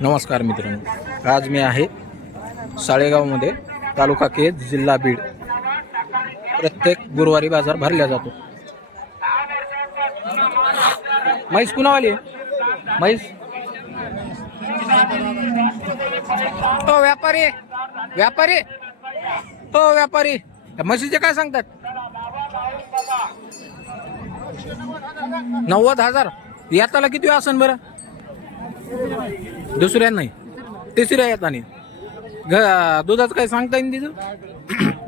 नमस्कार मित्रांनो, आज मी आहे साळेगावमध्ये, तालुका केज, जिल्हा बीड. प्रत्येक गुरुवारी बाजार भरला जातो. म्हैस कुणावाली म्हैस? हो व्यापारी, व्यापारी, हो व्यापारी. म्हशीचे काय सांगतात? 90,000. याताला किती असन बरं? दुसऱ्या नाही, तिसऱ्या येतानी. दुधाचं काय सांगता येईल तिथं?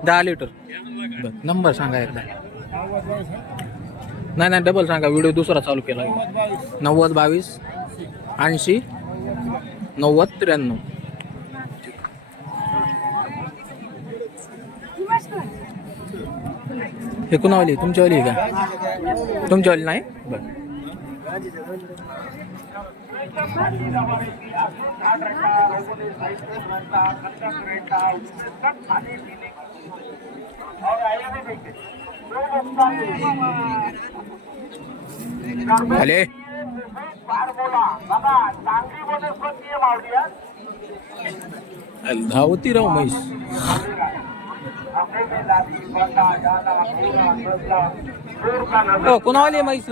10 लिटर. नंबर सांगा एकदा. नाही डबल सांगा, व्हिडिओ दुसरा चालू केला. 90 22 80 90 93. हे कुणावाली? तुमच्यावाली का? तुमच्यावाली नाही बरं. अले धावती राव म्हैस. हो कोणावाली म्हैस?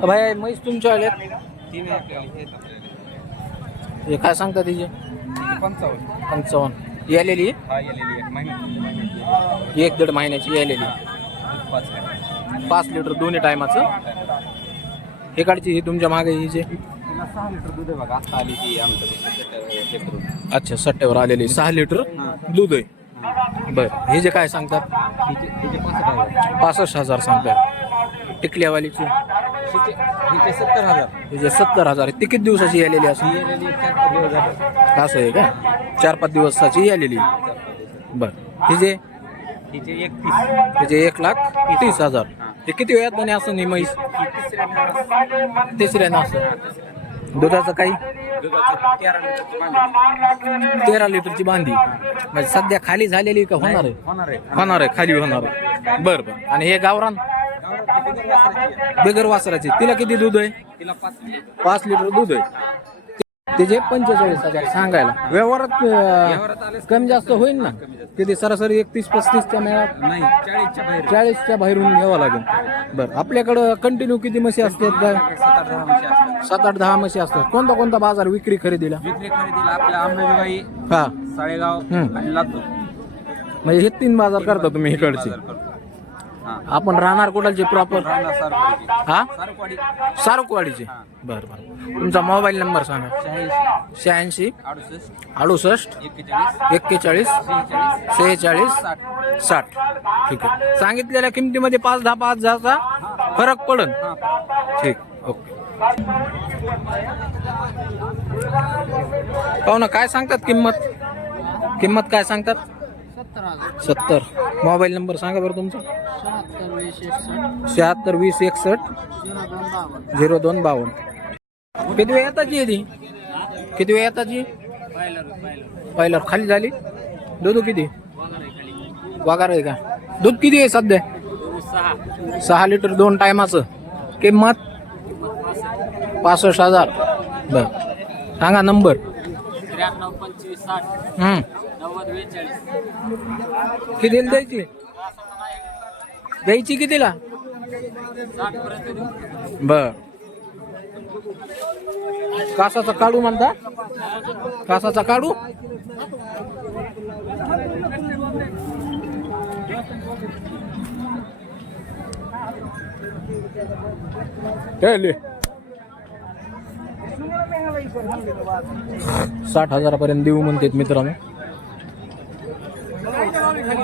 भाई म्हैस तुमच्या आल्यात? हे काय सांगता तिचे? 55. यालेली? एक दीड महिन्याची यालेली. 5 लिटर दोन्ही टायमाचं. हे काढची ही तुमच्या मागे हिचे? 6 लिटर दूध आहे बघा. आता आली ती आमचं. अच्छा, सट्ट्यावर आलेली 6 लिटर दूध आहे. बरं, हे जे काय सांगतात? 65,000 सांगतात. टिकल्यावालीची? 70,000. हे 70,000. ती किती दिवसाची आलेली असेल? असं आहे का? 4-5 दिवसाची आलेली. बरं, हे जे 1,30,000. हे किती वेळात म्हणे असं नाही म्हैस? तिसऱ्यानं असं. दुधाचं काही? 13 लिटरची बांधी. म्हणजे सध्या खाली झालेली का होणार आहे? होणार आहे, खाली होणार आहे. बरं. आणि हे गावरान बिगर वासराची, तिला किती दूध आहे? 5 लिटर दूध आहे. त्याचे 45,000 सांगायला. व्यवहारात कमी जास्त होईल ना? किती सरासरी 31-35च्या मेळात? नाही, 40च्या बाहेरून घ्यावं लागेल. बरं, आपल्याकडं कंटिन्यू किती म्हशी असतात? काय 7-8-10 म्हशी असतात. कोणता बाजार विक्री खरेदीला? खरेदीला आपल्या अंबाजोगाई, हा, साळेगाव आणि लातूर. म्हणजे हे 3 बाजार करता तुम्ही इकडचे. आपण राहणार कुठलचे प्रॉपर? हा, सारुकवाडीचे. बरं. तुमचा मोबाईल नंबर सांगा. 86 68 41 46 60. ठीक आहे. सांगितलेल्या किमतीमध्ये 5-10 फरक पडन. ठीक, ओके. पाहू ना, काय सांगतात किंमत काय सांगतात? 70. मोबाईल नंबर सांगा बरं तुमचा. 76 20 61 0252. किती वेळ येताची आहे ती? किती वेळ येताची? पहिल्यावर खाली झाली. दूध किती? वगार आहे का? दूध किती आहे सध्या? 6 लिटर 2 टायमाचं. किंमत 65,000. बरं, सांगा नंबर. 93 25 60 90 42. कितीला द्यायची कितीला? 60 पर्यंत. बर. कासाचा काढू म्हणता? कासाचा काढू? ले 60,000 पर्यंत देऊ म्हणतात मित्रांनो.